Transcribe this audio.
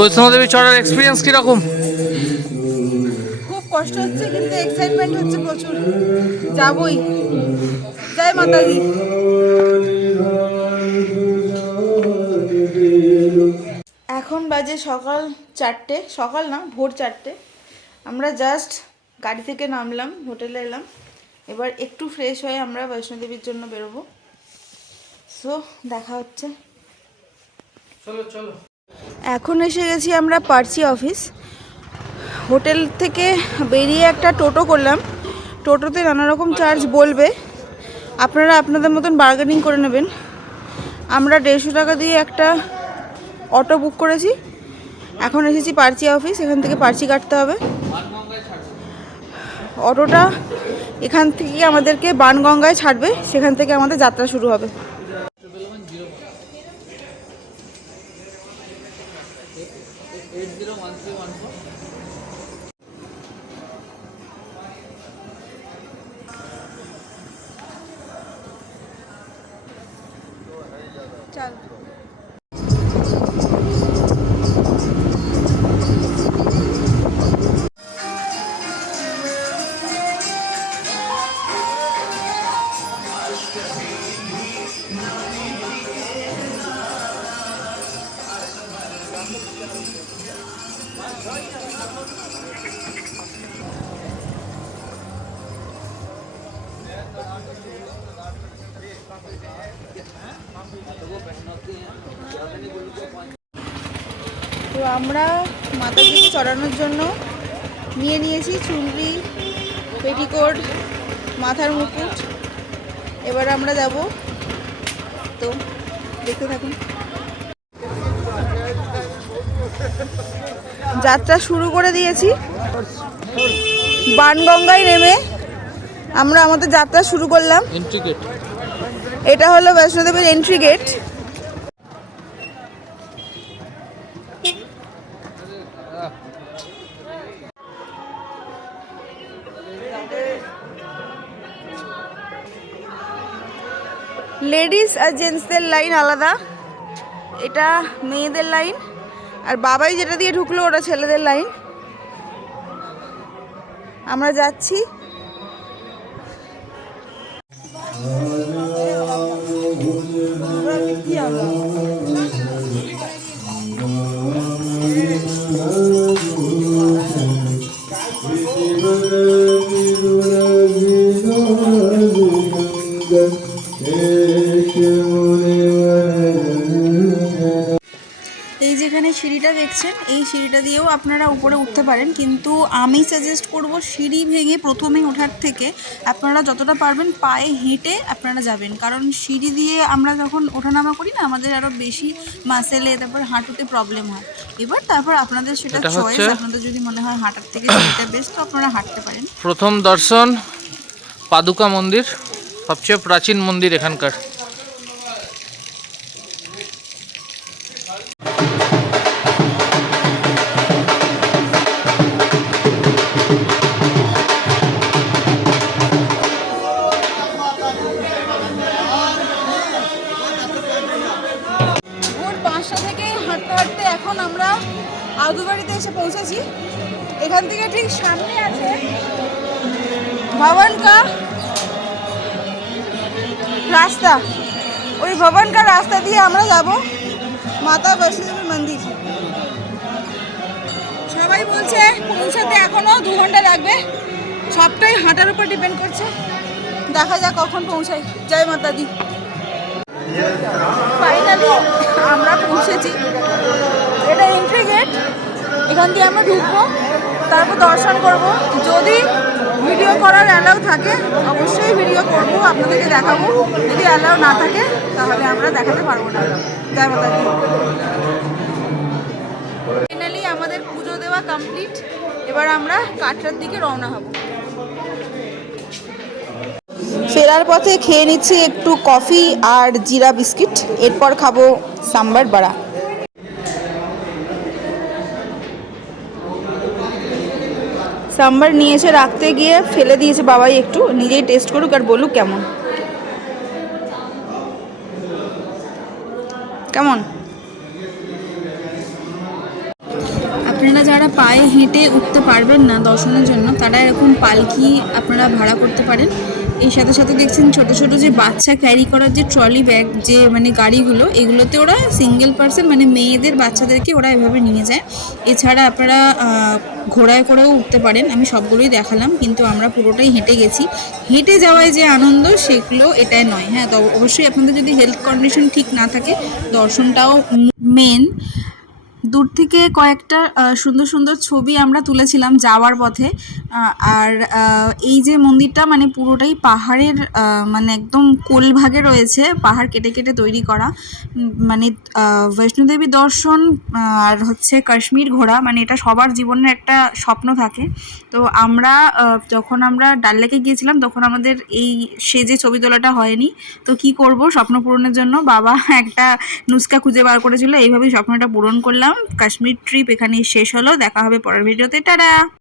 বৈষ্ণোদেবী চড়ার এক্সপিরিয়েন্স কিরকম? খুব কষ্ট হচ্ছে কিন্তু এক্সাইটমেন্ট হচ্ছে প্রচুর, যাবই। জয় মাতাজি। এখন বাজে সকাল 4টে, সকাল না ভোর 4টে। আমরা জাস্ট গাড়ি থেকে নামলাম, হোটেলে এলাম। এবার একটু ফ্রেশ হয়ে আমরা বৈষ্ণোদেবীর জন্য বেরোবো। সো দেখা হচ্ছে। চলো চলো। এখন এসে গেছি আমরা পার্চি অফিস। হোটেল থেকে বেরিয়ে একটা টোটো করলাম। টোটোতে নানা রকম চার্জ বলবে, আপনারা আপনাদের মতন বার্গেনিং করে নেবেন। আমরা 150 টাকা দিয়ে একটা অটো বুক করেছি। এখন এসেছি পার্চি অফিস, এখান থেকে পার্চি কাটতে হবে। অটোটা এখান থেকে আমাদেরকে বানগঙ্গায় ছাড়বে, সেখান থেকে আমাদের যাত্রা শুরু হবে। চল। তো আমরা মাতাজিকে চড়ানোর জন্য নিয়ে নিয়েছি চুনরি, পেটিকোট, মাথার মুকুট। এবার আমরা যাব, তো দেখতে থাকুন। যাত্রা শুরু করে দিয়েছি। বানগঙ্গায় নেমে আমরা আমাদের যাত্রা শুরু করলাম। Entry gate. এটা হলো বৈষ্ণোদেবীর এন্ট্রি গেট। লেডিস আর জেন্টসদের লাইন আলাদা, এটা মেয়েদের লাইন। আর বাবাই যেটা দিয়ে ঢুকলো ওটা ছেলেদের লাইন। আমরা যাচ্ছি। এই যেখানে সিঁড়িটা দেখছেন, এই সিঁড়িটা দিয়েও আপনারা উপরে উঠতে পারেন, কিন্তু আমি সাজেস্ট করব সিঁড়ি ভেঙে প্রথমেই ওঠার থেকে আপনারা যতটা পারবেন পায়ে হেঁটে আপনারা যাবেন। কারণ সিঁড়ি দিয়ে আমরা যখন ওঠানামা করি না, আমাদের আরও বেশি মাসেলে, তারপর হাঁটুতে প্রবলেম হয়। তারপর আপনাদের সেটা চয়েস, আপনাদের যদি মনে হয় হাঁটার থেকে সিঁড়িটা বেস্ট, তো আপনারা হাঁটতে পারেন। প্রথম দর্শন পাদুকা মন্দির, সবচেয়ে প্রাচীন মন্দির এখানকার। ভোর 5টা থেকে হাঁটতে হাঁটতে এখন আমরা আদুবাড়িতে এসে পৌঁছেছি। এখান থেকে ঠিক সামনে আছে ভবন কা রাস্তা। ওই ভবন কা রাস্তা দিয়ে আমরা যাব মাতা বৈষ্ণোদেবী মন্দির। সবাই বলছে পৌঁছাতে এখনো 2 ঘন্টা লাগবে, সবটাই হাঁটার উপর ডিপেন্ড করছে। দেখা যাক কখন পৌঁছাই। জয় মাতা দি। ফাইনালি আমরা পৌঁছেছি। এটা এন্ট্রি গেট, এখান দিয়ে আমরা ঢুকবো, তারপর দর্শন করব। যদি ভিডিও করার অ্যালাউ থাকে অবশ্যই ভিডিও করব, আপনাদেরকে দেখাবো। যদি অ্যালাউ না থাকে তাহলে আমরা দেখাতে পারবো না। জয় মাতা দি। ফাইনালি আমাদের পুজো দেওয়া কমপ্লিট। এবার আমরা কাটরার দিকে রওনা হব। ফেরার পথে খেয়ে নিচ্ছি একটু কফি আর জিরা বিস্কিট, এরপর খাবো সাম্বার বড়া। সাম্বার নিয়েছে, রাখতে গিয়ে ফেলে দিয়েছে বাবাই, একটু নিজেই টেস্ট করুক আর বলুক কেমন কেমন। আপনারা যারা পায়ে হেঁটে উঠতে পারবেন না দর্শনের জন্য, তারা এরকম পালকি আপনারা ভাড়া করতে পারেন। এই সাথে সাথে দেখছেন ছোট ছোট যে বাচ্চা ক্যারি করার যে ট্রলি ব্যাগ, যে মানে গাড়িগুলো, এগুলোতে ওরা সিঙ্গেল পার্সন মানে মেয়েদের বাচ্চাদেরকে ওরা এভাবে নিয়ে যায়। এছাড়া আপনারা ঘোড়ায় করেও উঠতে পারেন। আমি সবগুলোই দেখালাম, কিন্তু আমরা পুরোটাই হেঁটে গেছি। হেঁটে যাওয়ায় যে আনন্দ সেগুলো এটাই নয়। হ্যাঁ, তো অবশ্যই আপনাদের যদি হেলথ কন্ডিশন ঠিক না থাকে, দর্শনটাও মেন। দূর থেকে কয়েকটা সুন্দর সুন্দর ছবি আমরা তুলেছিলাম যাওয়ার পথে। আর এই যে মন্দিরটা মানে পুরোটাই পাহাড়ের মানে একদম কোলভাগে রয়েছে, পাহাড় কেটে কেটে তৈরি করা। মানে বৈষ্ণোদেবী দর্শন আর হচ্ছে কাশ্মীর ঘোরা, মানে এটা সবার জীবনের একটা স্বপ্ন থাকে। তো আমরা যখন আমরা ডাল লেকে গিয়েছিলাম তখন আমাদের এই সেজে ছবি তোলাটা হয়নি। তো কি করব, স্বপ্ন পূরণের জন্য বাবা একটা নুস্কা খুঁজে বার করেছিল, এইভাবেই স্বপ্নটা পূরণ করলাম। কাশ্মীর ট্রিপ এখানেই শেষ হলো। দেখা হবে পরের ভিডিওতে। টাটা।